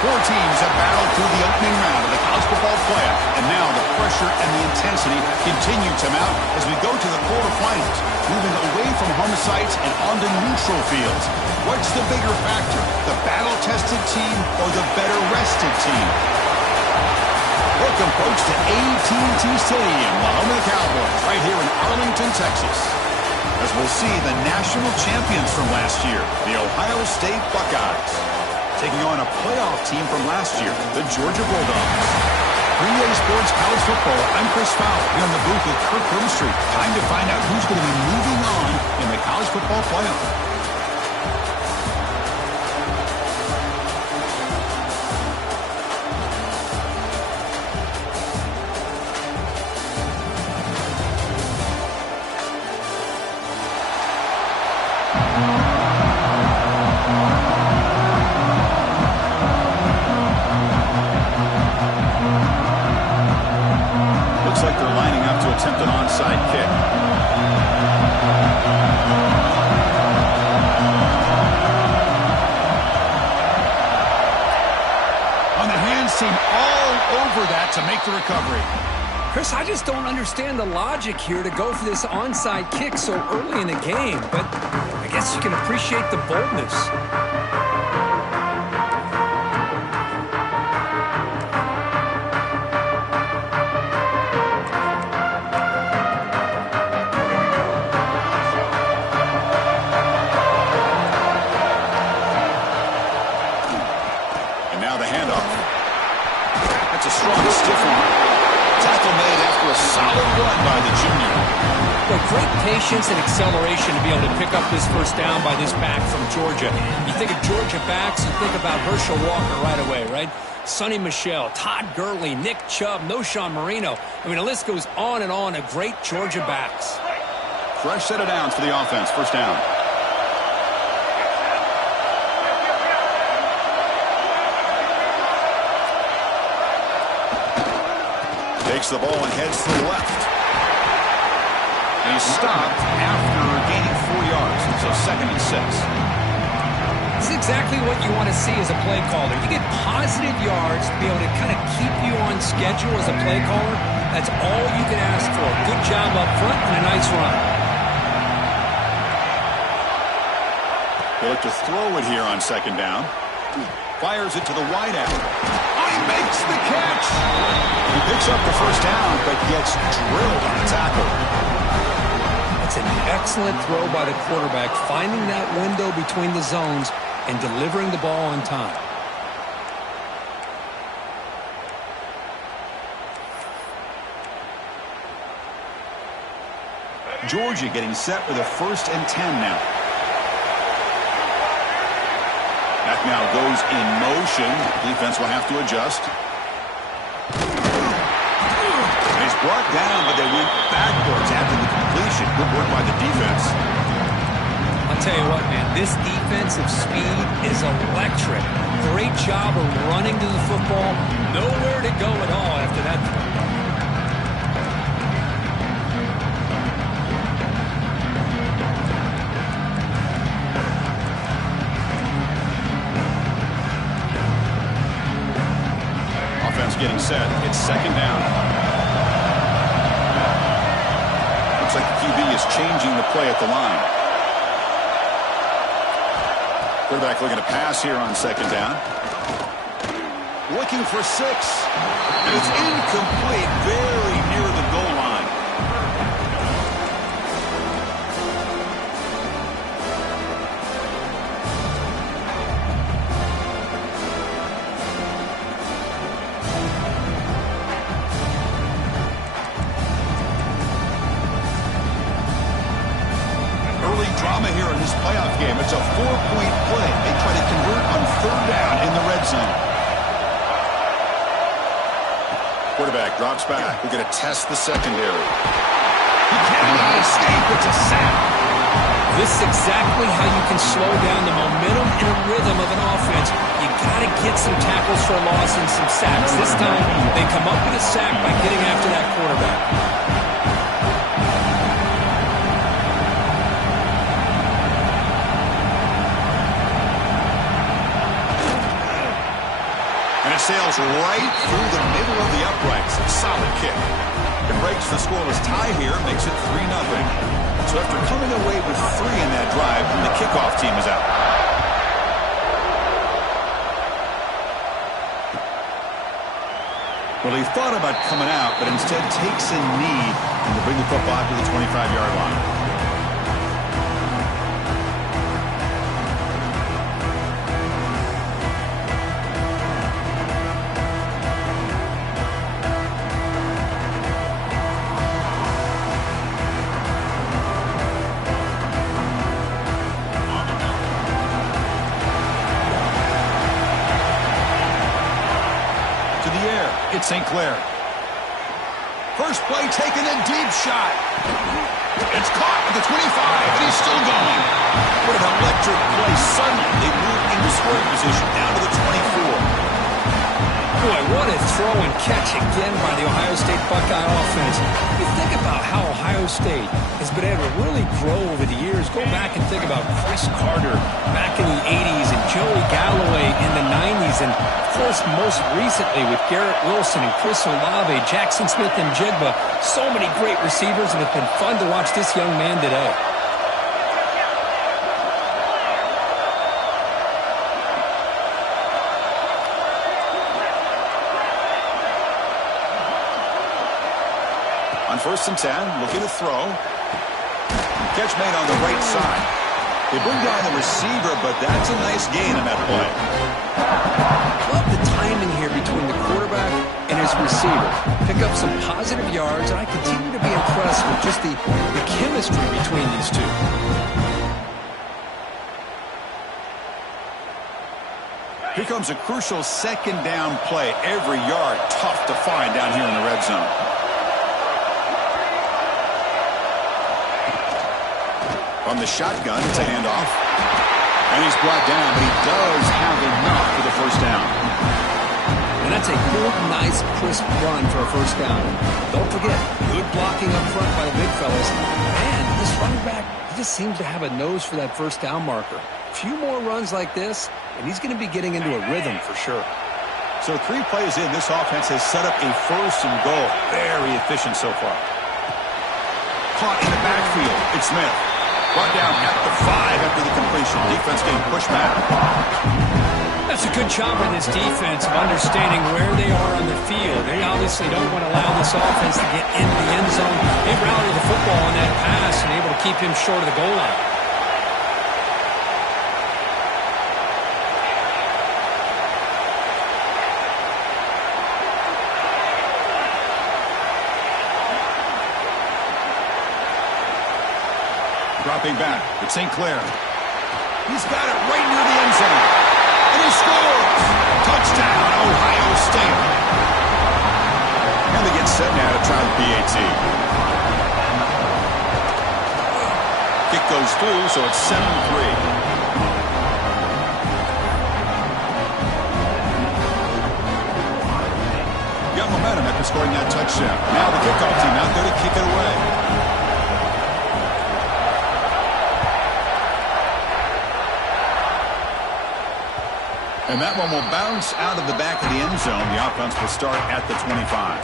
Four teams have battled through the opening round of the college football playoff, and now the pressure and the intensity continue to mount as we go to the quarterfinals, moving away from home sites and onto neutral fields. What's the bigger factor, the battle-tested team or the better-rested team? Welcome, folks, to AT&T Stadium, the home of the Cowboys, right here in Arlington, Texas, as we'll see the national champions from last year, the Ohio State Buckeyes, taking on a playoff team from last year, the Georgia Bulldogs. 3A Sports College Football, I'm Chris Fowler, here in the booth with Kirk Herbstreit. Time to find out who's going to be moving on in the college football playoff. Looks like they're lining up to attempt an onside kick. On the hands team all over that to make the recovery. Chris, I just don't understand the logic here to go for this onside kick so early in the game, but I guess you can appreciate the boldness. And now the handoff. That's a strong, stiff one. Tackle made after a solid run by the junior. Well, great patience and acceleration to be able to pick up this first down by this back from Georgia. You think of Georgia backs, you think about Herschel Walker right away, right? Sonny Michel, Todd Gurley, Nick Chubb, Knowshon Moreno. I mean, the list goes on and on of great Georgia backs. Fresh set of downs for the offense. First down. Takes the ball and heads to the left. And he's stopped after gaining 4 yards. So 2nd and 6. This is exactly what you want to see as a play caller. You get positive yards to be able to kind of keep you on schedule as a play caller. That's all you can ask for. Good job up front and a nice run. They look to throw it here on 2nd down. Fires it to the wideout. Oh, he makes the catch. He picks up the first down, but gets drilled on the tackle. It's an excellent throw by the quarterback, finding that window between the zones and delivering the ball on time. Georgia getting set with a 1st and 10 now. Back now goes in motion. Defense will have to adjust. And he's brought down, but they went backwards after the completion. Good work by the defense. I'll tell you what, man, this defensive speed is electric. Great job of running to the football. Nowhere to go at all after that. Getting set. It's 2nd down. Looks like the QB is changing the play at the line. Quarterback looking to pass here on 2nd down. Looking for 6. And it's incomplete, very near the goal line. Drama here in this playoff game. It's a 4-point play. They try to convert on 3rd down in the red zone. Quarterback drops back. We're going to test the secondary. He cannot escape. It's a sack. This is exactly how you can slow down the momentum and rhythm of an offense. You got to get some tackles for a loss and some sacks. This time, they come up with a sack by getting after that quarterback. sails right through the middle of the uprights. Solid kick. It breaks the scoreless tie here, makes it 3-0. So after coming away with 3 in that drive, the kickoff team is out. Well, he thought about coming out, but instead takes a knee and to bring the football to the 25-yard line. It's St. Clair. First play taken, a deep shot. It's caught at the 25, and he's still going. What an electric play. Suddenly, they move into scoring position down to the 24. Boy, what a throw and catch again by the Ohio State Buckeye offense. You think about how Ohio State has been able to really grow over the years. Go back and think about Chris Carter back in the 80s and Joey Galloway in the 90s. And, of course, most recently with Garrett Wilson and Chris Olave, Jackson Smith and Jigba. So many great receivers, and it's been fun to watch this young man today. On 1st and 10, looking to throw. Catch made on the right side. They bring down the receiver, but that's a nice gain on that play. Love the timing here between the quarterback and his receiver. Pick up some positive yards, and I continue to be impressed with just the chemistry between these two. Here comes a crucial 2nd down play. Every yard tough to find down here in the red zone. From the shotgun, it's a handoff. And he's brought down, but he does have enough for the 1st down. And that's a good, nice, crisp run for a 1st down. Don't forget, good blocking up front by the big fellas. And this running back, he just seems to have a nose for that 1st down marker. A few more runs like this, and he's going to be getting into a rhythm for sure. So 3 plays in, this offense has set up a 1st and goal. Very efficient so far. Caught in the backfield, it's Smith. Brought down at the 5 after the completion. Defense getting pushed back. That's a good job by this defense of understanding where they are on the field. They obviously don't want to allow this offense to get into the end zone. They rallied the football on that pass and able to keep him short of the goal line. Dropping back, it's St. Clair. He's got it right near the end zone. And he scores! Touchdown, Ohio State. And they get set now to try the PAT. Kick goes through, so it's 7-3. Got momentum after scoring that touchdown. Now the kickoff team out there to kick it away. And that one will bounce out of the back of the end zone. The offense will start at the 25.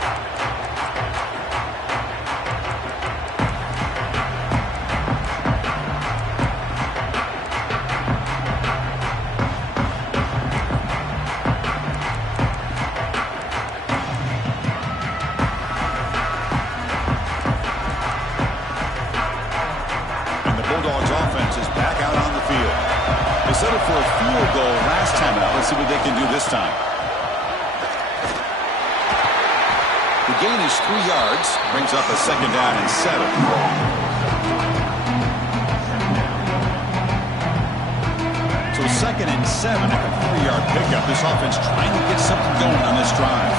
And the Bulldogs offense is back out on the field. They settled for a field goal last time out. Let's see what they can do this time. The gain is 3 yards. Brings up a 2nd down and 7. So 2nd and 7 at a 3-yard pickup. This offense trying to get something going on this drive.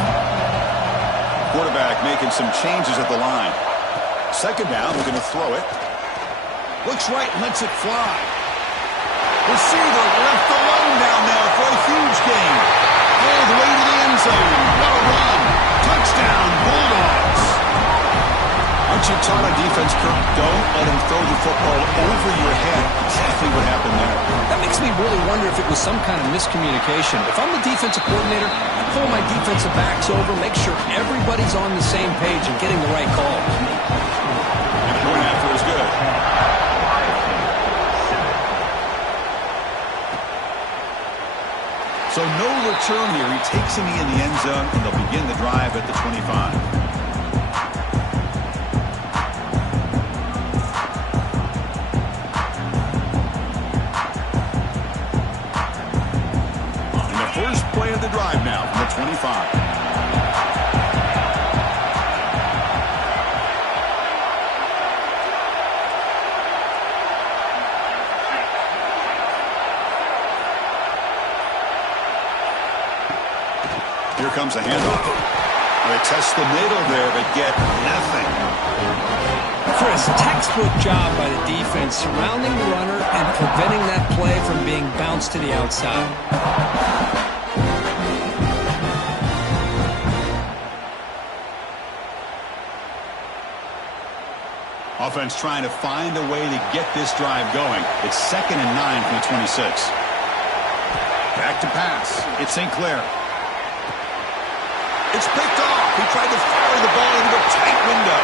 Quarterback making some changes at the line. 2nd down, looking to throw it. Looks right, lets it fly. Receiver left alone down there for a huge gain. All the way to the end zone. What a run. Touchdown, Bulldogs. A you taught on defense, Kirk, don't let him throw the football over your head. Exactly what happened there. That makes me really wonder if it was some kind of miscommunication. If I'm the defensive coordinator, I pull my defensive backs over, make sure everybody's on the same page and getting the right call. And the point after is good. So no return here. He takes him in the end zone, and they'll begin the drive at the 25. First play of the drive now from the 25. Here comes a handoff. They test the middle there, but get nothing. Chris, textbook job by the defense surrounding the runner and preventing that play from being bounced to the outside. Offense trying to find a way to get this drive going. It's 2nd and 9 from the 26. Back to pass. It's St. Clair. It's picked off. He tried to fire the ball into a tight window.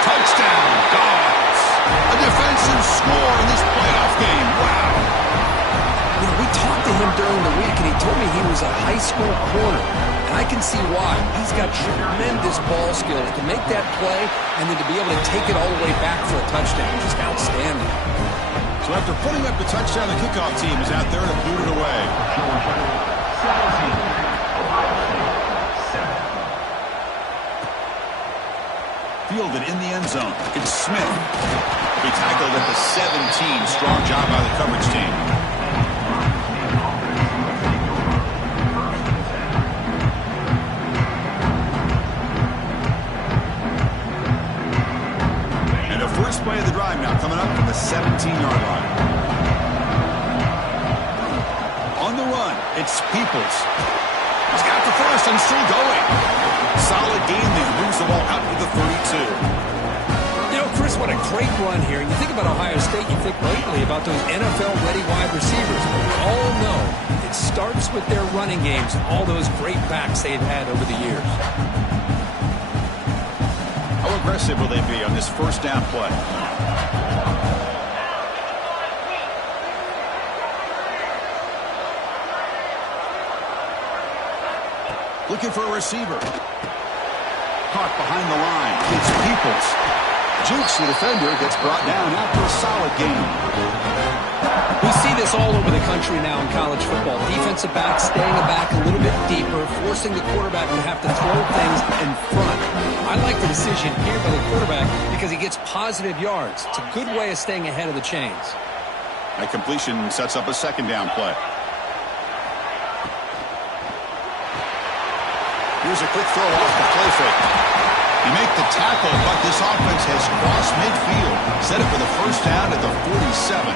Touchdown, Dogs. A defensive score in this playoff game. Wow. You know, we talked to him during the week, and he told me he was a high school corner. And I can see why. He's got tremendous ball skills to make that play and then to be able to take it all the way back for a touchdown. Just outstanding. So after putting up the touchdown, the kickoff team is out there to boot it away. Fielded in the end zone. It's Smith. He'll be tackled at the 17. Strong job by the coverage team. First play of the drive now coming up from the 17-yard line. On the run, it's Peoples. He's got the first and still going. Solid game there. Moves the ball out to the 32. You know, Chris, what a great run here. And you think about Ohio State, you think lately about those NFL-ready wide receivers. But we all know it starts with their running games and all those great backs they've had over the years. How aggressive will they be on this first down play? Looking for a receiver. Caught behind the line. It's Peoples. Jukes the defender, gets brought down after a solid game. We see this all over the country now in college football. Defensive backs staying back a little bit deeper, forcing the quarterback to have to throw things in front. I like the decision here by the quarterback because he gets positive yards. It's a good way of staying ahead of the chains. That completion sets up a second down play. Here's a quick throw off the play fake. You make the tackle, but this offense has crossed midfield. Set it for the first down at the 47.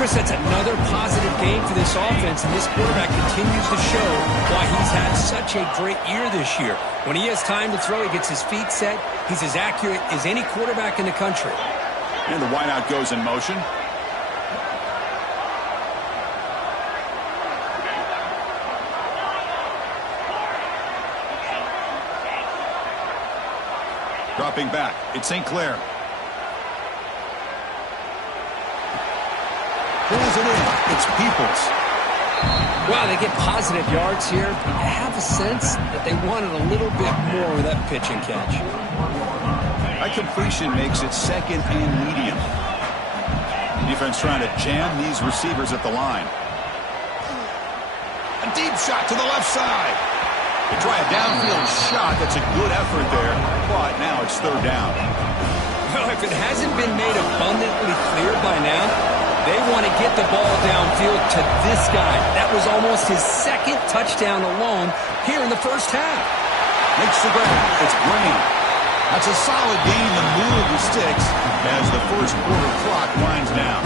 Chris, that's another positive game for this offense, and this quarterback continues to show why he's had such a great year this year. When he has time to throw, he gets his feet set. He's as accurate as any quarterback in the country. And the wideout goes in motion. Dropping back, it's St. Clair. Pulls it in, it's Peoples. Wow, they get positive yards here. I have a sense that they wanted a little bit more with that pitch and catch. That completion makes it second and medium. Defense trying to jam these receivers at the line. A deep shot to the left side. They try a downfield shot. That's a good effort there, but now it's third down. Well, if it hasn't been made abundantly clear by now, they want to get the ball downfield to this guy. That was almost his second touchdown alone here in the first half. Makes the grab. It's Green. That's a solid game to move the sticks as the first quarter clock winds down.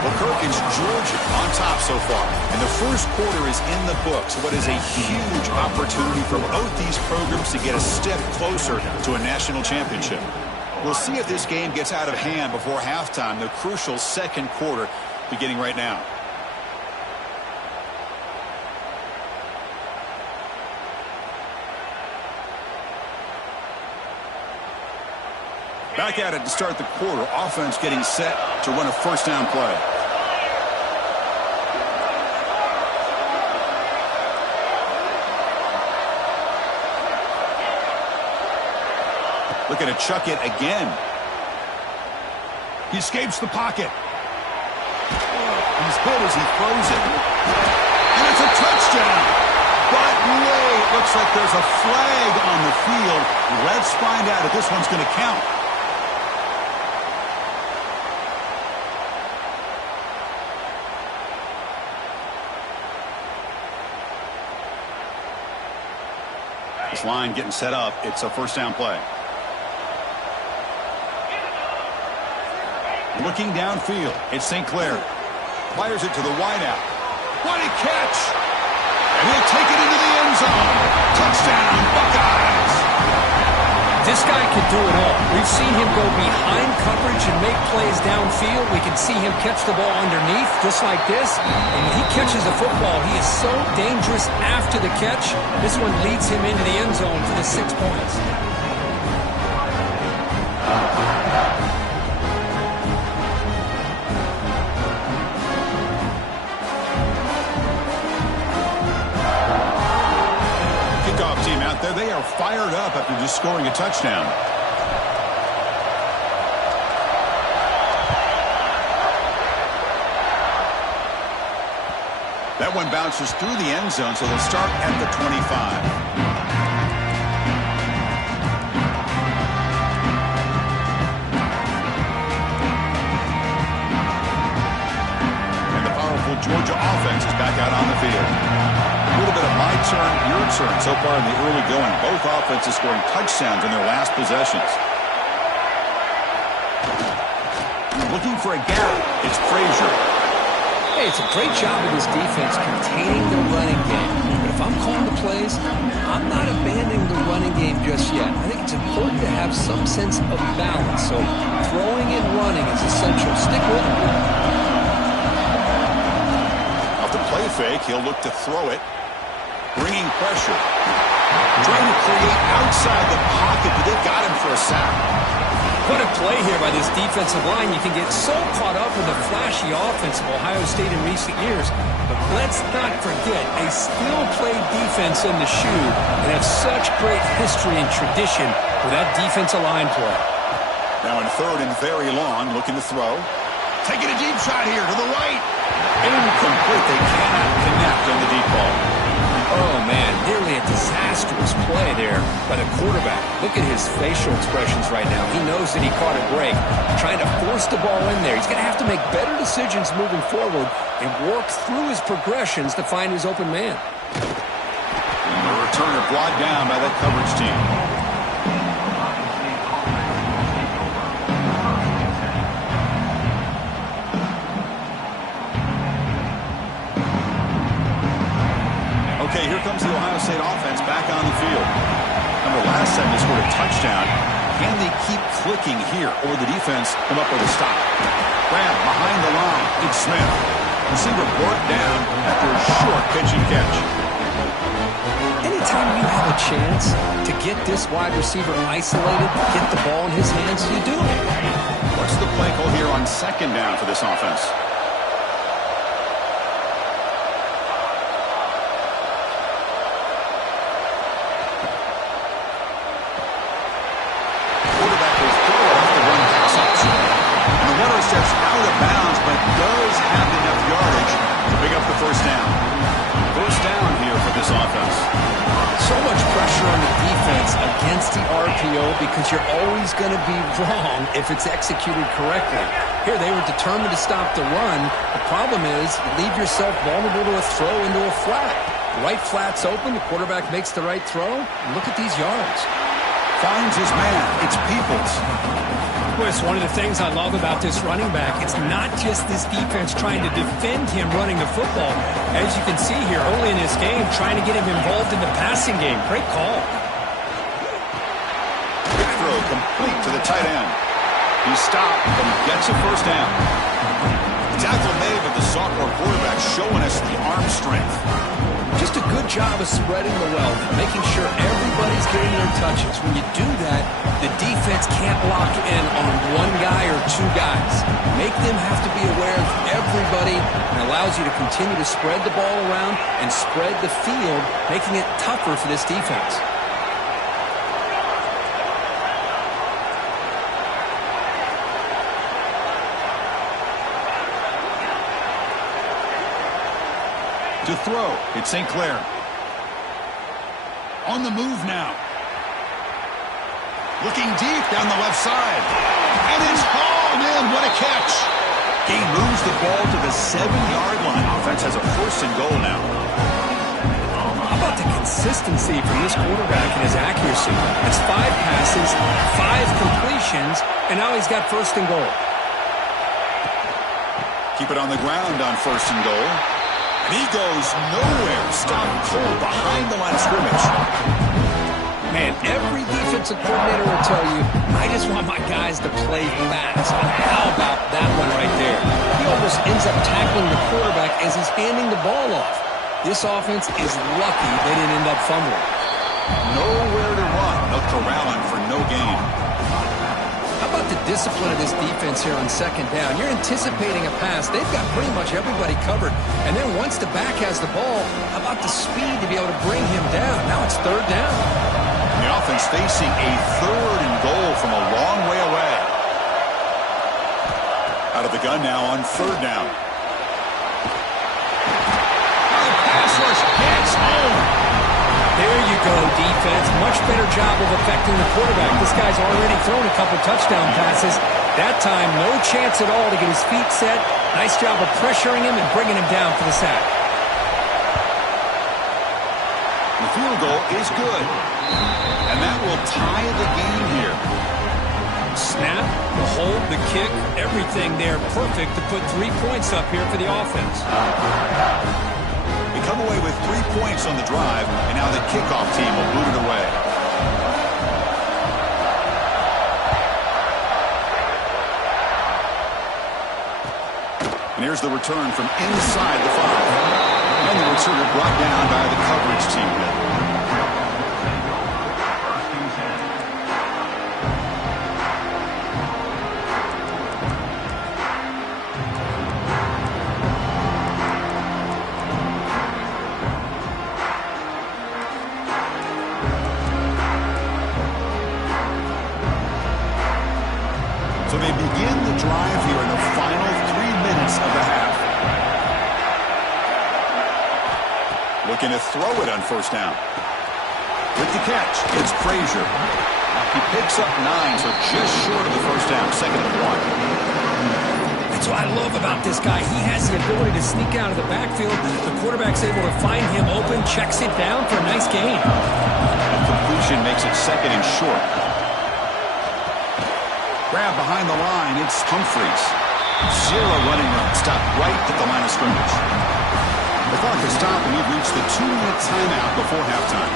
Well, Kirk, it's Georgia on top so far. And the first quarter is in the books. What is a huge opportunity for both these programs to get a step closer to a national championship. We'll see if this game gets out of hand before halftime, the crucial second quarter beginning right now. Back at it to start the quarter. Offense getting set to run a first down play. Looking to chuck it again. He escapes the pocket. He's hit as he throws it. And it's a touchdown. But wait, looks like there's a flag on the field. Let's find out if this one's going to count. This line getting set up. It's a first down play. Looking downfield. It's St. Clair. Fires it to the wideout. What a catch! And he'll take it into the end zone. Touchdown, Buckeyes! This guy can do it all. We've seen him go behind coverage and make plays downfield. We can see him catch the ball underneath, just like this. And when he catches the football, he is so dangerous after the catch. This one leads him into the end zone for the 6 points. Team out there, they are fired up after just scoring a touchdown. That one bounces through the end zone, so they'll start at the 25. And the powerful Georgia offense is back out on the field. A little bit of my turn, your turn so far in the early going. Both offenses scoring touchdowns in their last possessions. Looking for a gap. It's Frazier. Hey, it's a great job of this defense containing the running game. But if I'm calling the plays, I'm not abandoning the running game just yet. I think it's important to have some sense of balance. So throwing and running is essential. Stick with it. Off the play fake, he'll look to throw it. Bringing pressure. Trying to create outside the pocket, but they got him for a sack. What a play here by this defensive line. You can get so caught up in the flashy offense of Ohio State in recent years, but let's not forget a still-play defense in the shoe and have such great history and tradition with that defensive line play. Now in third and very long, looking to throw. Taking a deep shot here to the right. Incomplete. They cannot connect on the deep ball. Oh, man, nearly a disastrous play there by the quarterback. Look at his facial expressions right now. He knows that he caught a break, trying to force the ball in there. He's going to have to make better decisions moving forward and work through his progressions to find his open man. And the returner brought down by that coverage team. Okay, here comes the Ohio State offense back on the field. Remember, last time they scored a touchdown. Can they keep clicking here, or the defense come up with a stop? Grab behind the line. It's Smith. Receiver brought down after a short pitch and catch. Anytime you have a chance to get this wide receiver isolated, get the ball in his hands, you do it. What's the play call here on second down for this offense? Steps out of bounds, but does have enough yardage to pick up the first down. First down here for this offense. So much pressure on the defense against the RPO because you're always going to be wrong if it's executed correctly. Here, they were determined to stop the run. The problem is you leave yourself vulnerable to a throw into a flat. The right flat's open, the quarterback makes the right throw. Look at these yards. Finds his man. It's Peoples. Boy, it's one of the things I love about this running back. It's not just this defense trying to defend him running the football. As you can see here early in this game, trying to get him involved in the passing game. Great call. Quick throw complete to the tight end. He stopped, but he gets a first down. Tackle made, but the sophomore quarterback showing us the arm strength. Just a good job of spreading the wealth, making sure everybody's getting their touches. When you do that, the defense can't lock in on one guy or two guys. Make them have to be aware of everybody, and allows you to continue to spread the ball around and spread the field, making it tougher for this defense. To throw, it's St. Clair. On the move now. Looking deep down the left side. And it's hauled in. What a catch. He moves the ball to the 7-yard line. Offense has a first and goal now. How about the consistency from this quarterback and his accuracy? It's 5 passes, 5 completions, and now he's got first and goal. Keep it on the ground on first and goal. And he goes nowhere. Stopped cold behind the line of scrimmage. Man, every defensive coordinator will tell you, I just want my guys to play fast. But how about that one right there? He almost ends up tackling the quarterback as he's handing the ball off. This offense is lucky they didn't end up fumbling. Nowhere to run. They'll corral him for no gain. How about the discipline of this defense here on second down? You're anticipating a pass. They've got pretty much everybody covered. And then once the back has the ball, how about the speed to be able to bring him down? Now it's third down. The offense facing a third and goal from a long way away. Out of the gun now on third down. The pass rush gets home. There you go, defense. Much better job of affecting the quarterback. This guy's already thrown a couple touchdown passes. That time, no chance at all to get his feet set. Nice job of pressuring him and bringing him down for the sack. The field goal is good. And that will tie the game here. Snap, the hold, the kick, everything there perfect to put 3 points up here for the offense. We come away with 3 points on the drive, and now the kickoff team will boot it away. And here's the return from inside the 5. And the returner brought down by the coverage team. So they begin the drive here in the final 3 minutes of the half. Looking to throw it on first down. With the catch, it's Frazier. He picks up 9, so just short of the first down, second and 1. That's what I love about this guy. He has the ability to sneak out of the backfield. The quarterback's able to find him open, checks it down for a nice gain. And completion makes it second and short. Grab behind the line, it's Humphreys. Zero running room, stopped right at the line of scrimmage. The clock has stopped, and we've reached the 2-minute timeout before halftime.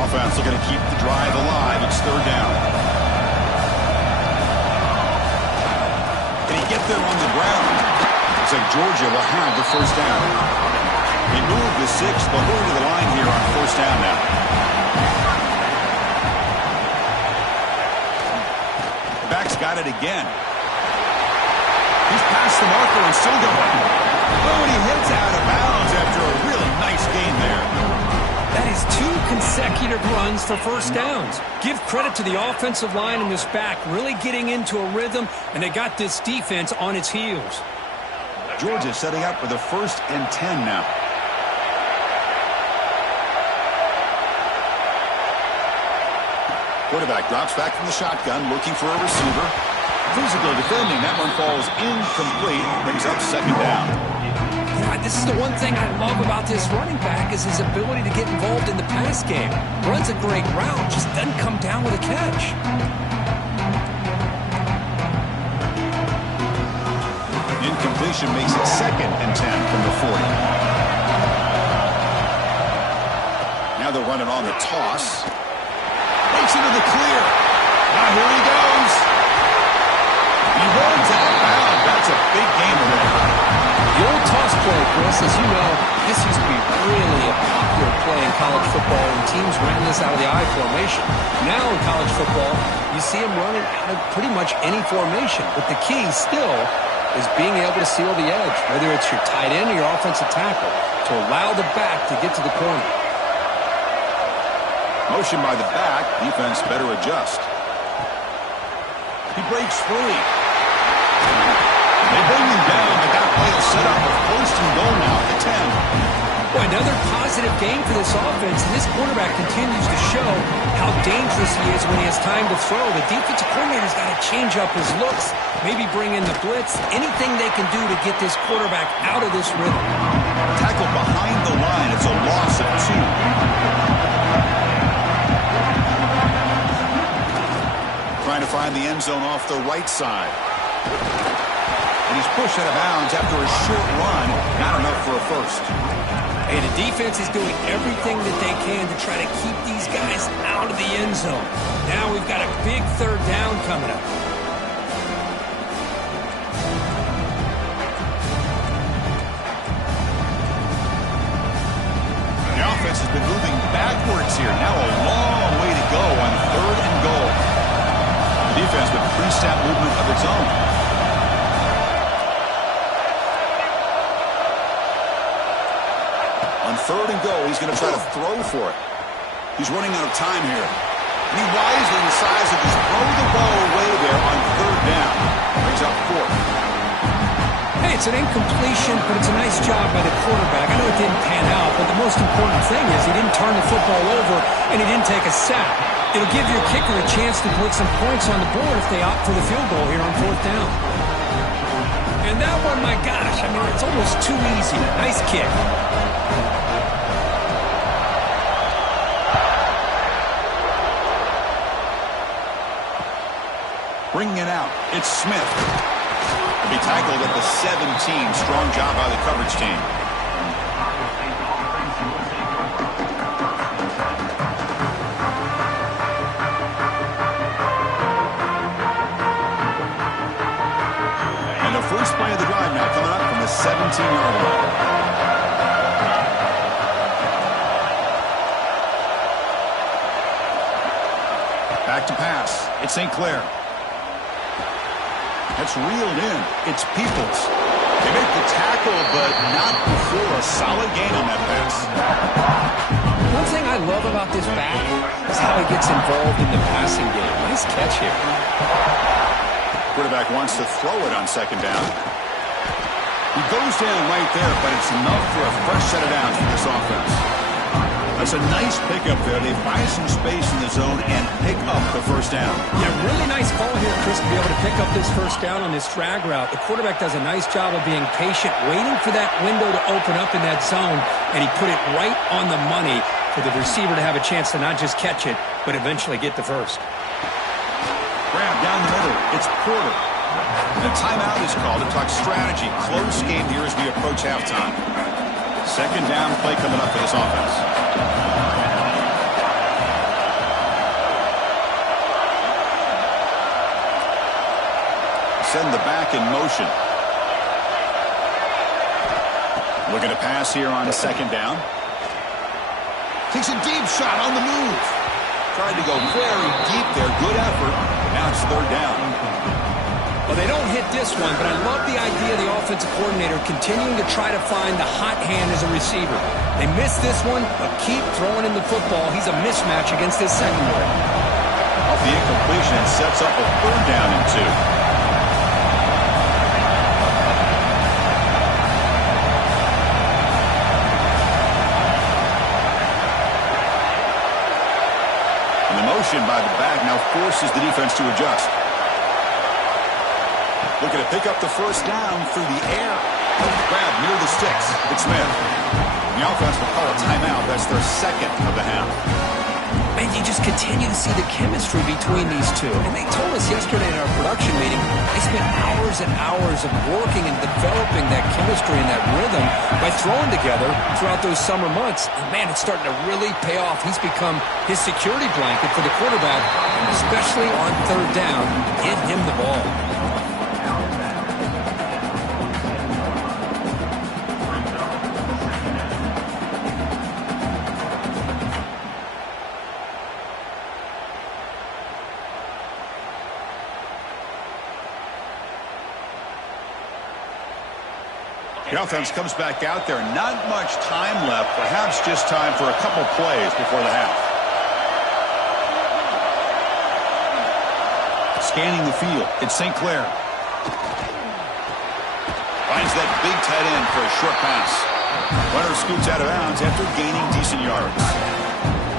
Offense looking to keep the drive alive. It's third down. Can he get there on the ground? Looks like Georgia will have the first down. They move the 6, but going to the line here on first down now. The back's got it again. He's past the marker and still going. Oh, and he heads out of bounds after a really nice gain there. That is 2 consecutive runs for first downs. Give credit to the offensive line and this back really getting into a rhythm, and they got this defense on its heels. Georgia setting up for the 1st and 10 now. Quarterback drops back from the shotgun, looking for a receiver. Physical defending. That one falls incomplete. Brings up second down. Yeah, this is the one thing I love about this running back is his ability to get involved in the pass game. Runs a great route, just doesn't come down with a catch. Incompletion makes it 2nd and 10 from the 40. Now they're running on the toss. Breaks into the clear. Now here he goes. He runs out of bounds. That's a big gain already. The old toss play, Chris, as you know, this used to be really a popular play in college football, and teams ran this out of the I formation. Now in college football, you see them running out of pretty much any formation, but the key still is being able to seal the edge, whether it's your tight end or your offensive tackle, to allow the back to get to the corner. Motion by the back. Defense better adjust. He breaks free. They bring him down, but that play is set up with 1st and goal now at the 10. Boy, another positive game for this offense, and this quarterback continues to show how dangerous he is when he has time to throw. The defensive coordinator's got to change up his looks, maybe bring in the blitz, anything they can do to get this quarterback out of this rhythm. Tackle behind the line. It's a loss of 2. Trying to find the end zone off the right side. And he's pushed out of bounds after a short run. Not enough for a first. Hey, the defense is doing everything that they can to try to keep these guys out of the end zone. Now we've got a big 3rd down coming up. The offense has been moving backwards here. Now a long way to go on 3rd and goal. The defense with pre-snap movement of its own. On 3rd and goal, he's going to try to throw for it. He's running out of time here. And he wisely decides to just throw the ball away there on 3rd down. Brings up 4th. Hey, it's an incompletion, but it's a nice job by the quarterback. I know it didn't pan out, but the most important thing is he didn't turn the football over and he didn't take a sack. It'll give your kicker a chance to put some points on the board if they opt for the field goal here on 4th down. And that one, my gosh, I mean, it's almost too easy. Nice kick. Bringing it out, it's Smith. He'll be tackled at the 17. Strong job by the coverage team. And the first play of the drive now coming up from the 17-yard line. Back to pass. It's St. Clair. That's reeled in. It's Peoples. They make the tackle, but not before a solid gain on that pass. One thing I love about this back is how he gets involved in the passing game. Nice catch here. Quarterback wants to throw it on 2nd down. He goes down right there, but it's enough for a fresh set of downs for this offense. That's a nice pickup there. They find some space in the zone and pick up the 1st down. Yeah, really nice call here, Chris, to be able to pick up this 1st down on this drag route. The quarterback does a nice job of being patient, waiting for that window to open up in that zone, and he put it right on the money for the receiver to have a chance to not just catch it, but eventually get the first. Grab down the middle. It's Porter. And a timeout is called to talk strategy. Close game here as we approach halftime. 2nd down play coming up for this offense. Send the back in motion. Looking to pass here on 2nd down. Takes a deep shot on the move. Tried to go very deep there. Good effort. Now it's 3rd down. Well, they don't hit this one, but I love the idea of the offensive coordinator continuing to try to find the hot hand as a receiver. They missed this one, but keep throwing him the football. He's a mismatch against his secondary. Off the incompletion, it sets up a 3rd down and 2. By the back now forces the defense to adjust. Looking to pick up the first down through the air. Grab near the sticks. It's Smith. The offense will call a timeout. That's their second of the half. And you just continue to see the chemistry between these two. And they told us yesterday in our production meeting, they spent hours and hours of working and developing that chemistry and that rhythm by throwing together throughout those summer months. And man, it's starting to really pay off. He's become his security blanket for the quarterback, and especially on third down. Get him the ball. The offense comes back out there. Not much time left. Perhaps just time for a couple plays before the half. Scanning the field. It's St. Clair. Finds that big tight end for a short pass. Runner scoots out of bounds after gaining decent yards.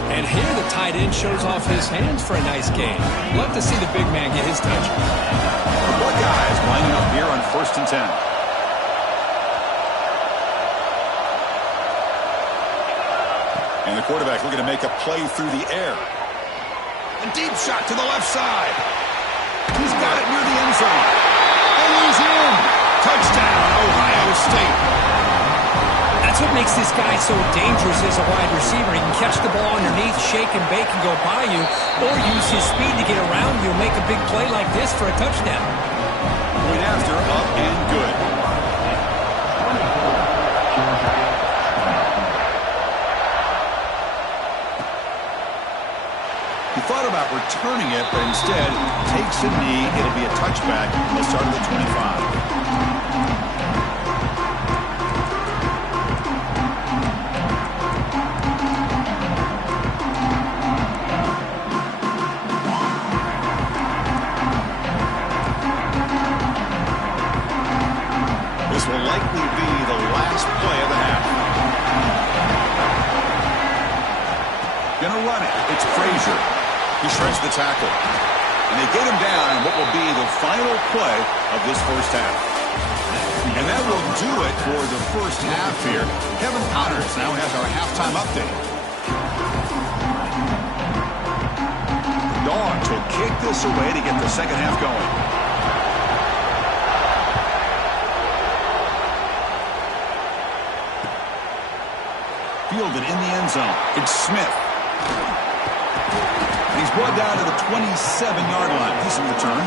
And here the tight end shows off his hands for a nice gain. Love to see the big man get his touch. The Buckeyes lining up here on 1st and 10. And the quarterback looking to make a play through the air. A deep shot to the left side. He's got it near the end zone. And he's in. Touchdown, Ohio State. That's what makes this guy so dangerous as a wide receiver. He can catch the ball underneath, shake and bake and go by you, or use his speed to get around you and make a big play like this for a touchdown. Point after, up and good. He thought about returning it, but instead takes a knee. It'll be a touchback. They'll start at the 25. This will likely be the last play of the half. Gonna run it. It's Frazier. He shreds the tackle. And they get him down in what will be the final play of this first half. And that will do it for the first half here. Kevin Connors now has our halftime update. Dogs will kick this away to get the second half going. Fielded in the end zone. It's Smith. And he's brought down to the 27-yard line. Decent return.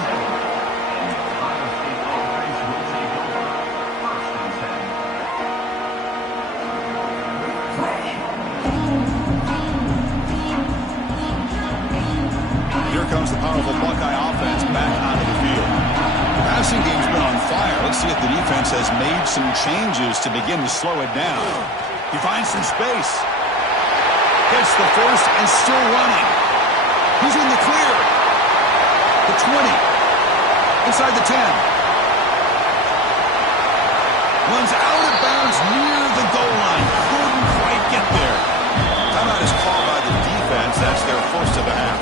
Here comes the powerful Buckeye offense back onto the field. The passing game's been on fire. Let's see if the defense has made some changes to begin to slow it down. He finds some space. Gets the first and still running. He's in the clear. The 20. Inside the 10. Runs out of bounds near the goal line. Couldn't quite get there. Timeout is called by the defense. That's their first of the half.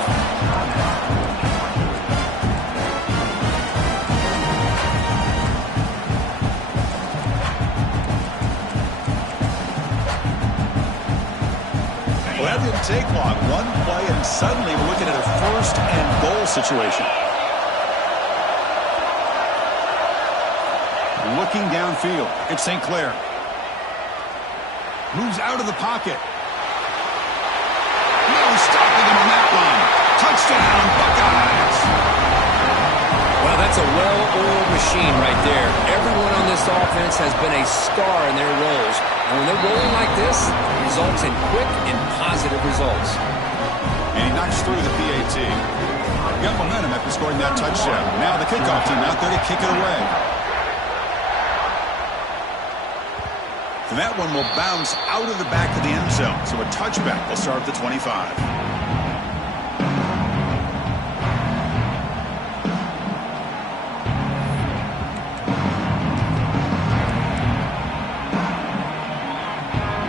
Well, that didn't take long. One play, and suddenly we're looking at a first and goal situation. Looking downfield. It's St. Clair. Moves out of the pocket. No stopping him on that one. Touchdown, Buckeyes. Well, that's a well-oiled machine right there. Everyone on this offense has been a star in their roles. And when they're rolling like this, it results in quick and positive results. And he knocks through the PAT. Got momentum after scoring that touchdown. Now the kickoff team out there to kick it away. And that one will bounce out of the back of the end zone. So a touchback will start at the 25.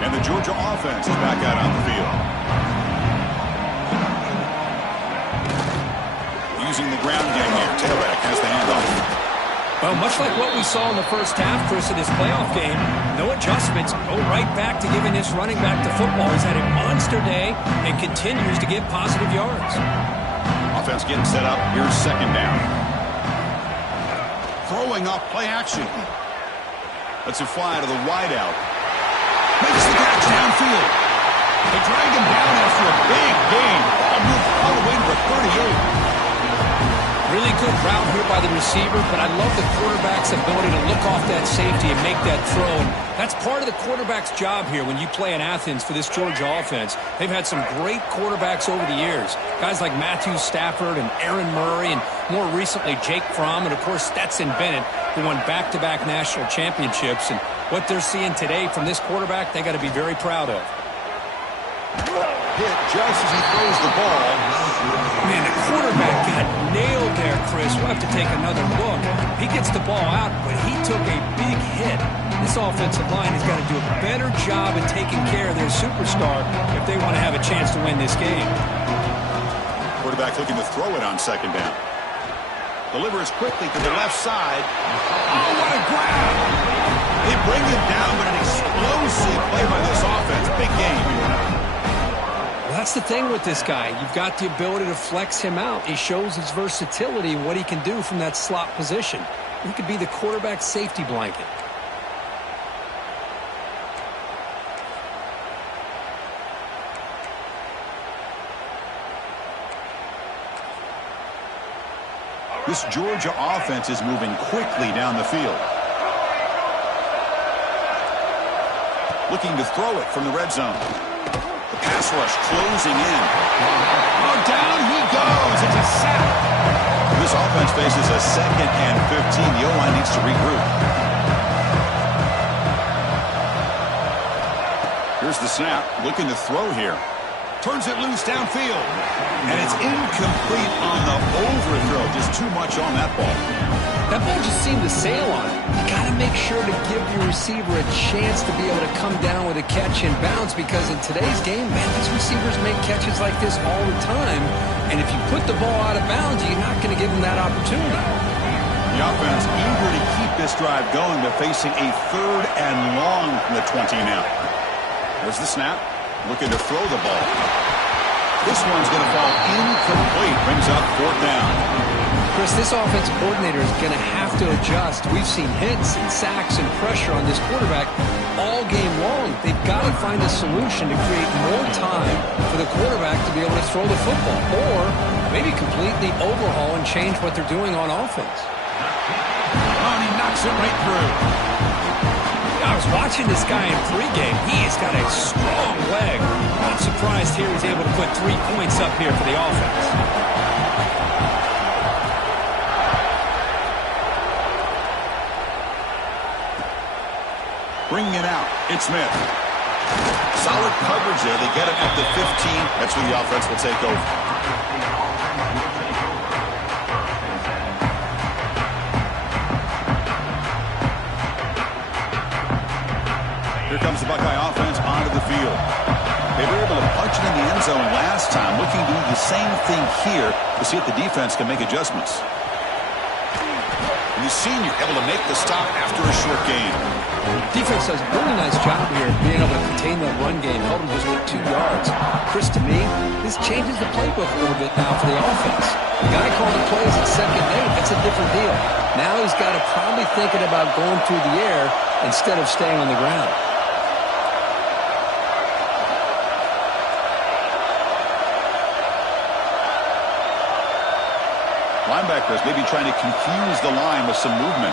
And the Georgia offense is back out on the field. Using the ground game here. Tailback has the handoff. Well, much like what we saw in the first half, Chris, in this playoff game, no adjustments. Go right back to giving this running back to football. He's had a monster day and continues to get positive yards. Offense getting set up. Here's second down. Throwing off play action. Lets it fly to the wideout. Makes the catch downfield. They drag him down after a big gain. Ball moved all the way to the 38. Really good route here by the receiver, but I love the quarterback's ability to look off that safety and make that throw. And that's part of the quarterback's job here when you play in Athens for this Georgia offense. They've had some great quarterbacks over the years. Guys like Matthew Stafford and Aaron Murray and more recently Jake Fromm and, of course, Stetson Bennett, who won back-to-back national championships. And what they're seeing today from this quarterback, they got to be very proud of. Hit just as he throws the ball. Man, the quarterback got nailed there, Chris. We'll have to take another look. He gets the ball out, but he took a big hit. This offensive line has got to do a better job of taking care of their superstar if they want to have a chance to win this game. Quarterback looking to throw it on second down. Delivers quickly to the left side. Oh, what a grab! They bring him down, but an explosive play by this offense. Big game. Well, that's the thing with this guy. You've got the ability to flex him out. He shows his versatility and what he can do from that slot position. He could be the quarterback's safety blanket. This Georgia offense is moving quickly down the field. Looking to throw it from the red zone. The pass rush closing in. Oh, down he goes. It's a sack. This offense faces a 2nd and 15. The O-line needs to regroup. Here's the snap. Looking to throw here. Turns it loose downfield. And it's incomplete on the overthrow. Just too much on that ball. That ball just seemed to sail on it. You got to make sure to give your receiver a chance to be able to come down with a catch and bounce, because in today's game, man, these receivers make catches like this all the time. And if you put the ball out of bounds, you're not going to give them that opportunity. The offense eager to keep this drive going, but facing a 3rd and long from the 20 now. There's the snap. Looking to throw the ball. This one's going to fall incomplete. Brings up 4th down. Chris, this offensive coordinator is going to have to adjust. We've seen hits and sacks and pressure on this quarterback all game long. They've got to find a solution to create more time for the quarterback to be able to throw the football, or maybe completely overhaul and change what they're doing on offense. Oh, and he knocks it right through. I was watching this guy in pregame. He has got a strong leg. Not surprised here he's able to put 3 points up here for the offense. Bringing it out, it's Smith. Solid coverage there. They get him at the 15. That's where the offense will take over. Here comes the Buckeye offense onto the field. They were able to punch it in the end zone last time. Looking to do the same thing here to see if the defense can make adjustments. And the senior able to make the stop after a short gain. Defense does a really nice job here of being able to contain that run game. Held him just for 2 yards. Chris, to me, this changes the playbook a little bit now for the offense. The guy called the plays at 2nd and 8. That's a different deal. Now he's got to probably thinking about going through the air instead of staying on the ground. Linebackers maybe trying to confuse the line with some movement.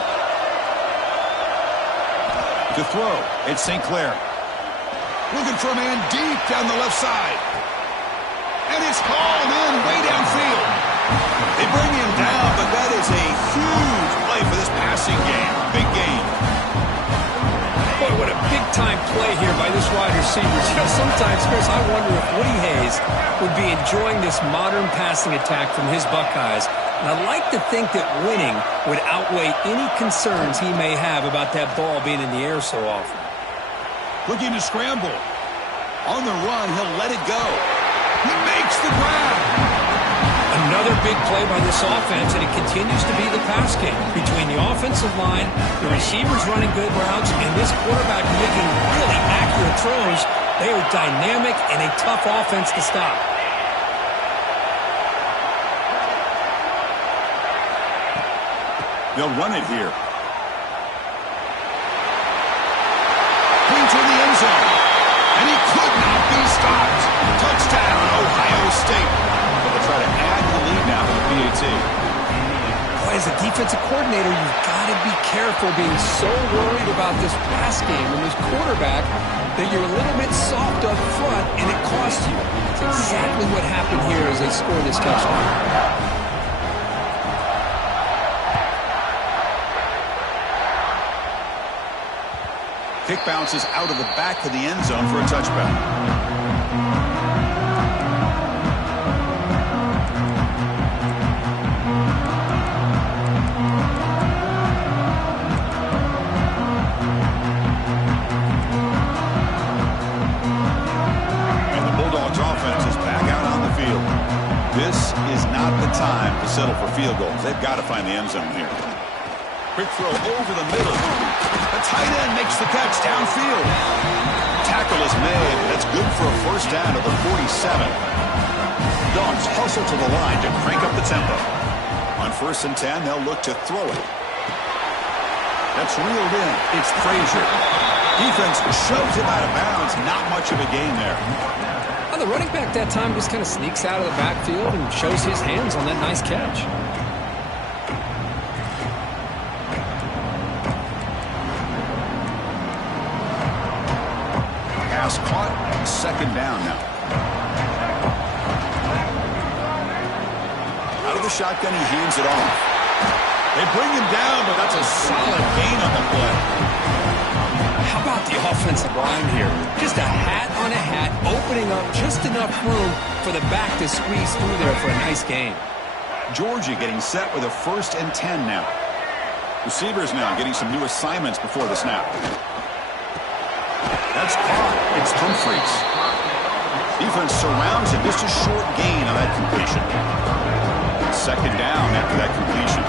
To throw, it's St. Clair. Looking for a man deep down the left side. And it's called in way downfield. They bring him down, but that is a huge play for this passing game. Big game. Boy, what a big-time play here by this wide receiver. You know, sometimes, Chris, I wonder if Woody Hayes would be enjoying this modern passing attack from his Buckeyes. And I'd like to think that winning would outweigh any concerns he may have about that ball being in the air so often. Looking to scramble. On the run, he'll let it go. He makes the grab. Another big play by this offense, and it continues to be the pass game. Between the offensive line, the receivers running good routes, and this quarterback making really accurate throws, they are dynamic and a tough offense to stop. They'll run it here. Clean to the end zone. And he could not be stopped. Touchdown, Ohio State. But they'll try to add the lead now to the PAT. Boy, as a defensive coordinator, you've got to be careful being so worried about this pass game and this quarterback that you're a little bit soft up front and it costs you. It's exactly what happened here as they scored this touchdown. Kick bounces out of the back of the end zone for a touchback. And the Bulldogs offense is back out on the field. This is not the time to settle for field goals. They've got to find the end zone here. Quick throw over the middle. The tight end makes the catch downfield. Tackle is made. That's good for a first down at the 47. Dogs hustle to the line to crank up the tempo. On 1st and 10, they'll look to throw it. That's reeled in. It's Frazier. Defense shoves him out of bounds. Not much of a gain there. Well, the running back that time just kind of sneaks out of the backfield and shows his hands on that nice catch. Pass caught. 2nd down now. Out of the shotgun, he hands it off. They bring him down, but that's a solid gain on the play. How about the offensive line here? Just a hat on a hat, opening up just enough room for the back to squeeze through there for a nice gain. Georgia getting set with a 1st and 10 now. Receivers now getting some new assignments before the snap. That's caught. It's Humphreys. Defense surrounds him. Just a short gain on that completion. 2nd down after that completion.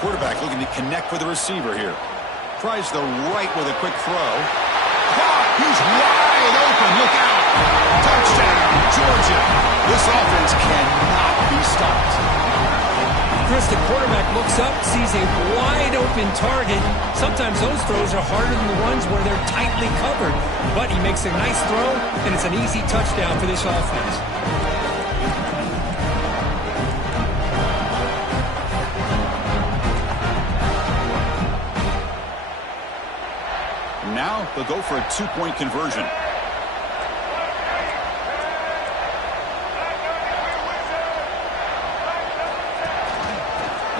Quarterback looking to connect with the receiver here. Tries the right with a quick throw. Caught! He's wide open. Look out! Touchdown, Georgia. This offense cannot be stopped. Chris, the quarterback looks up, sees a wide-open target. Sometimes those throws are harder than the ones where they're tightly covered. But he makes a nice throw, and it's an easy touchdown for this offense. Now they'll go for a 2-point conversion.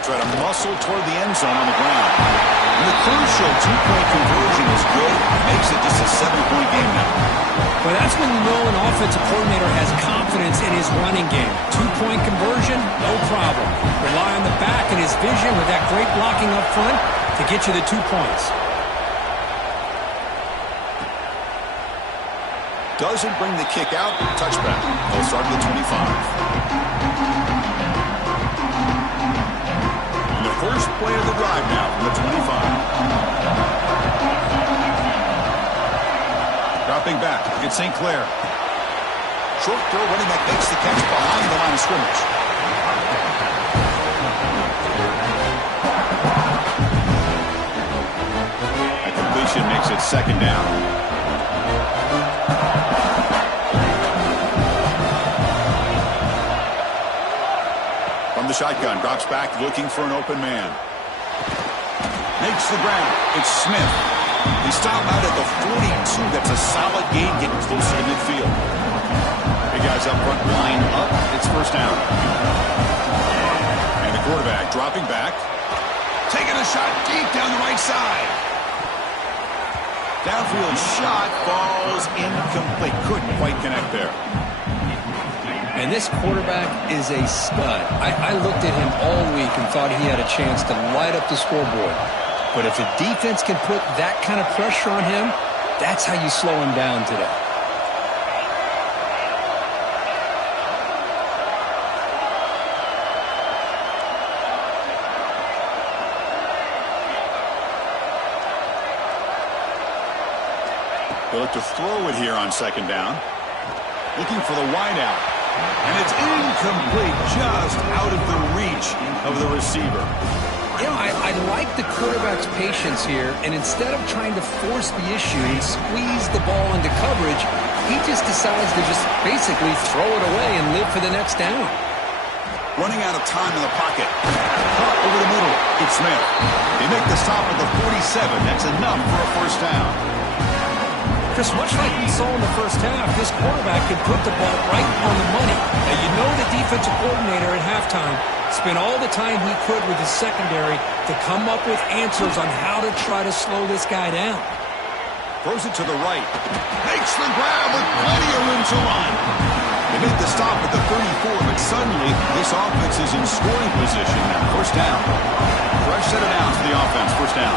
Try to muscle toward the end zone on the ground. And the crucial 2-point conversion is good. Makes it just a 7-point game now. Well, that's when you know an offensive coordinator has confidence in his running game. 2-point conversion, no problem. Rely on the back and his vision with that great blocking up front to get you the 2 points. Doesn't bring the kick out. Touchback. They'll start at the 25. First play of the drive now from the 25. Dropping back. It's St. Clair. Short throw, running back makes the catch behind the line of scrimmage. That completion makes it 2nd down. The shotgun drops back looking for an open man. Makes the ground. It's Smith. He stopped out at the 42. That's a solid gain getting closer to midfield. Big guys up front line up. It's 1st down. And the quarterback dropping back. Taking a shot deep down the right side. Downfield shot falls incomplete. Couldn't quite connect there. And this quarterback is a stud. I looked at him all week and thought he had a chance to light up the scoreboard. But if a defense can put that kind of pressure on him, that's how you slow him down today. He'll look to throw it here on second down. Looking for the wideout. And it's incomplete, just out of the reach of the receiver. You know, I like the quarterback's patience here, and instead of trying to force the issue and squeeze the ball into coverage, he just decides to just basically throw it away and live for the next down. Running out of time in the pocket. Caught over the middle. It's Smith. They make the stop at the 47. That's enough for a first down. Chris, much like we saw in the first half, this quarterback can put the ball right on the money. Now, you know the defensive coordinator at halftime spent all the time he could with his secondary to come up with answers on how to try to slow this guy down. Throws it to the right. Makes the grab with plenty of room to run. They make the stop at the 34, but suddenly this offense is in scoring position now. First down. Fresh set of downs for the offense. First down.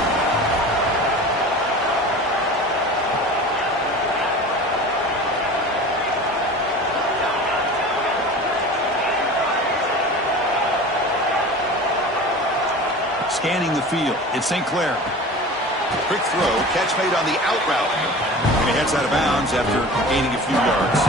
Scanning the field. It's St. Clair. Quick throw. Catch made on the out route. And he heads out of bounds after gaining a few yards.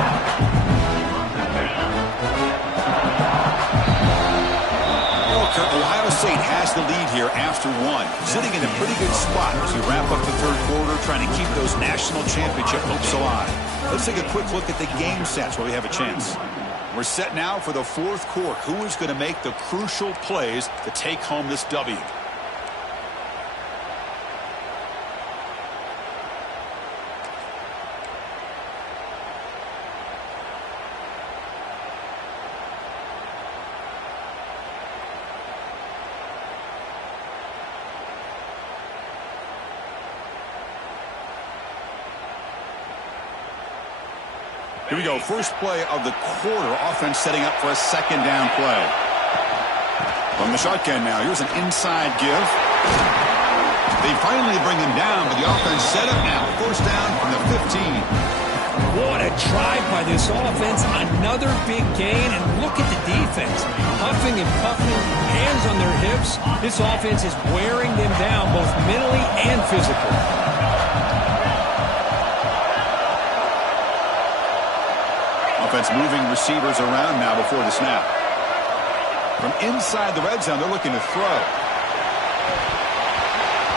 Ohio State has the lead here after one. Sitting in a pretty good spot as we wrap up the third quarter, trying to keep those national championship hopes alive. Let's take a quick look at the game stats while we have a chance. We're set now for the fourth quarter. Who is going to make the crucial plays to take home this W? Here we go. First play of the quarter. Offense setting up for a second down play. From the shotgun now. Here's an inside give. They finally bring him down, but the offense set up now. First down from the 15. What a drive by this offense. Another big gain, and look at the defense. Huffing and puffing, hands on their hips. This offense is wearing them down both mentally and physically. Offense moving receivers around now before the snap. From inside the red zone, they're looking to throw.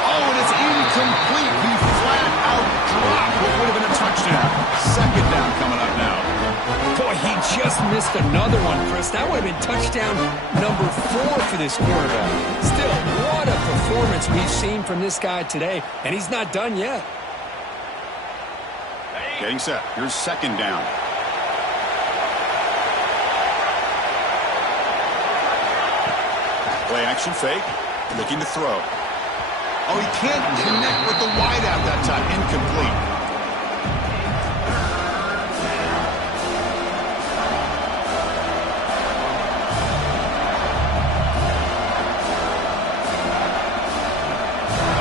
Oh, and it's incomplete. He flat out dropped what would have been a touchdown. Second down coming up now. Boy, he just missed another one, Chris. That would have been touchdown number 4 for this quarterback. Still, what a performance we've seen from this guy today, and he's not done yet. Getting set. Here's second down. Play action fake. Looking to throw. Oh, he can't connect with the wideout that time. Incomplete.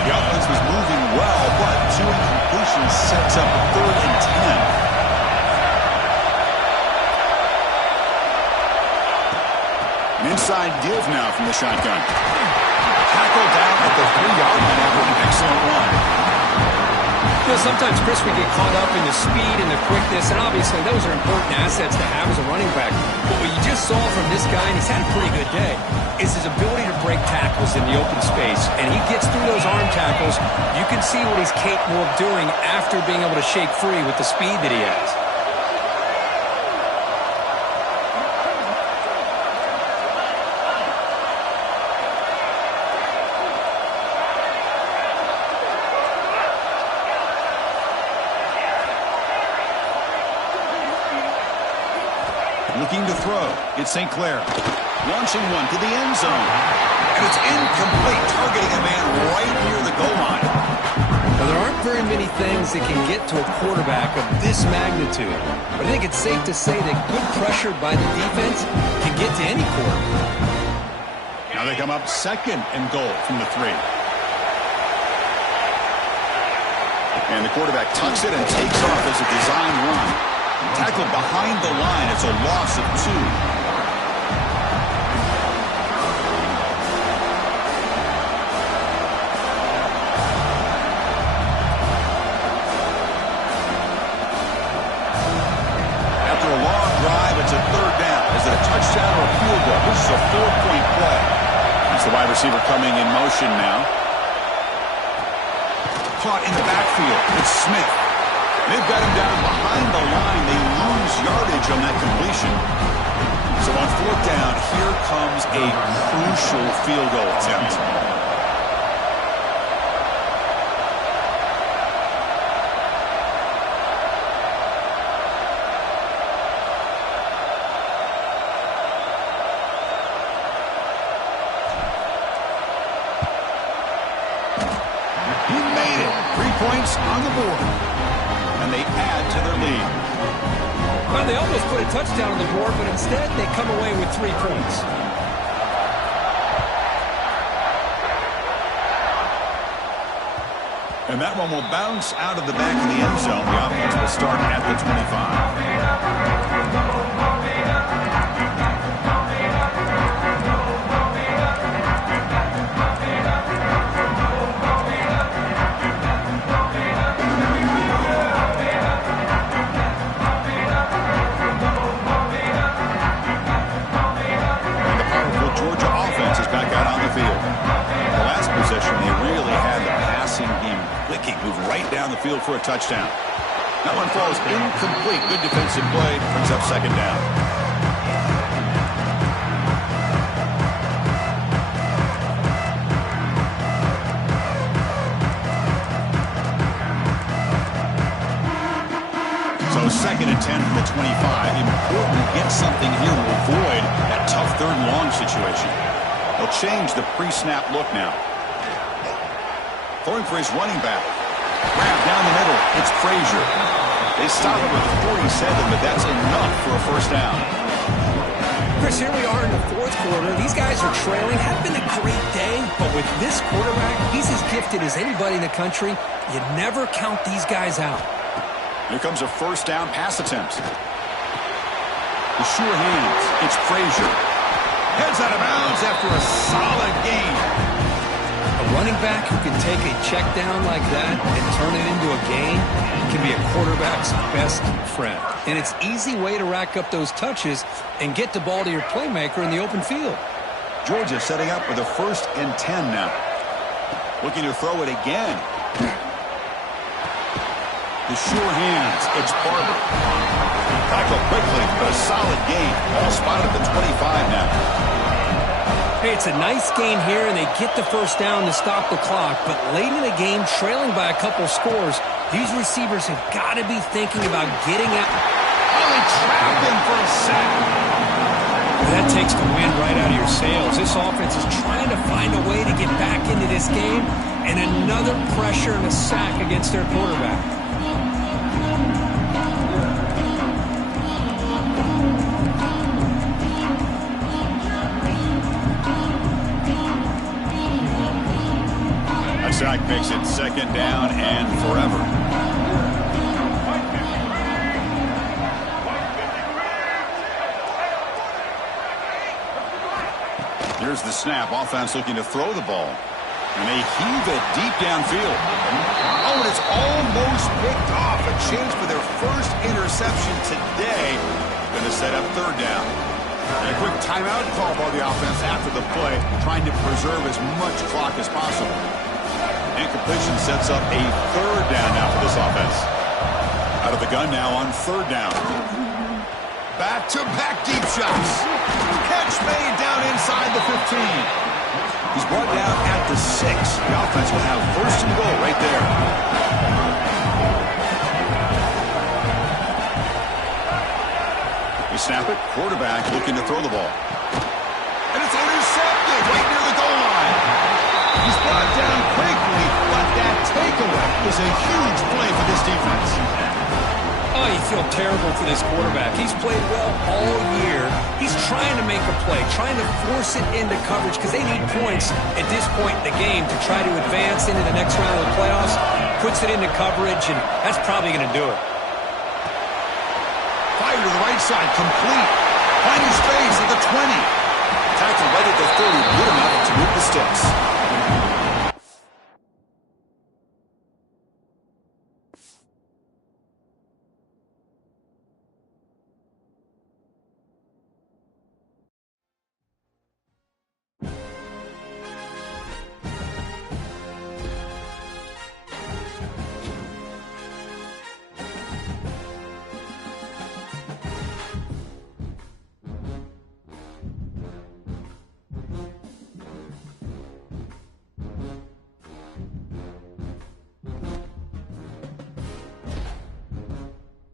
The offense was moving well, but 2 incompletions sets up a 3rd and 10. Inside give now from the shotgun. Tackled down at the 3-yard line after an excellent run. You know, sometimes, Chris, we get caught up in the speed and the quickness, and obviously those are important assets to have as a running back. But what you just saw from this guy, and he's had a pretty good day, is his ability to break tackles in the open space. And he gets through those arm tackles. You can see what he's capable of doing after being able to shake free with the speed that he has. Looking to throw. It's St. Clair. Launching one to the end zone. And it's incomplete, targeting a man right near the goal line. Now, there aren't very many things that can get to a quarterback of this magnitude. But I think it's safe to say that good pressure by the defense can get to any quarterback. Now they come up second and goal from the 3. And the quarterback tucks it and takes off as a design run. Tackled behind the line. It's a loss of 2. a 4-point play. That's the wide receiver coming in motion now. Caught in the backfield. It's Smith. They've got him down behind the line. They lose yardage on that completion. So on 4th down, here comes a crucial field goal attempt. He made it. 3 points on the board. And they add to their lead. Well, they almost put a touchdown on the board, but instead they come away with 3 points. And that one will bounce out of the back of the end zone. The offense will start at the 25. Down the field for a touchdown. That one falls incomplete. Good defensive play. Brings up 2nd down. So 2nd and 10 from the 25. Important to get something here to avoid that tough 3rd and long situation. They'll change the pre-snap look now. Throwing for his running back. Grab down the middle. It's Frazier. They stop him with 47, but that's enough for a 1st down. Chris, here we are in the 4th quarter. These guys are trailing. Had been a great day, but with this quarterback, he's as gifted as anybody in the country. You never count these guys out. Here comes a 1st down pass attempt. The sure hands. It's Frazier. Heads out of bounds after a solid gain. A running back who can take a check down like that and turn it into a gain can be a quarterback's best friend. And it's an easy way to rack up those touches and get the ball to your playmaker in the open field. Georgia setting up with a 1st and 10 now. Looking to throw it again. The sure hands. It's Barber. Tackle quickly, but a solid gain. All spotted at the 25 now. Hey, it's a nice gain here, and they get the 1st down to stop the clock. But late in the game, trailing by a couple scores, these receivers have got to be thinking about getting out. Oh, they trapped him for a sack. That takes the wind right out of your sails. This offense is trying to find a way to get back into this game, and another pressure and a sack against their quarterback. Sack makes it 2nd down and forever. Here's the snap. Offense looking to throw the ball. And they heave it deep downfield. Oh, and it's almost picked off. A chance for their 1st interception today. Going to set up 3rd down. And a quick timeout call by the offense after the play, trying to preserve as much clock as possible. And completion sets up a 3rd down now for this offense. Out of the gun now on 3rd down. Back-to-back deep shots. Catch made down inside the 15. He's brought down at the 6. The offense will have 1st and goal right there. They snap it. Quarterback looking to throw the ball. And it's intercepted right near the goal line. He's brought down quickly, but that takeaway is a huge play for this defense. Oh, you feel terrible for this quarterback. He's played well all year. He's trying to make a play, trying to force it into coverage because they need points at this point in the game to try to advance into the next round of the playoffs. Puts it into coverage, and that's probably going to do it. Fire to the right side, complete. Finding space at the 20. Tackle right at the 30, good enough to move the sticks.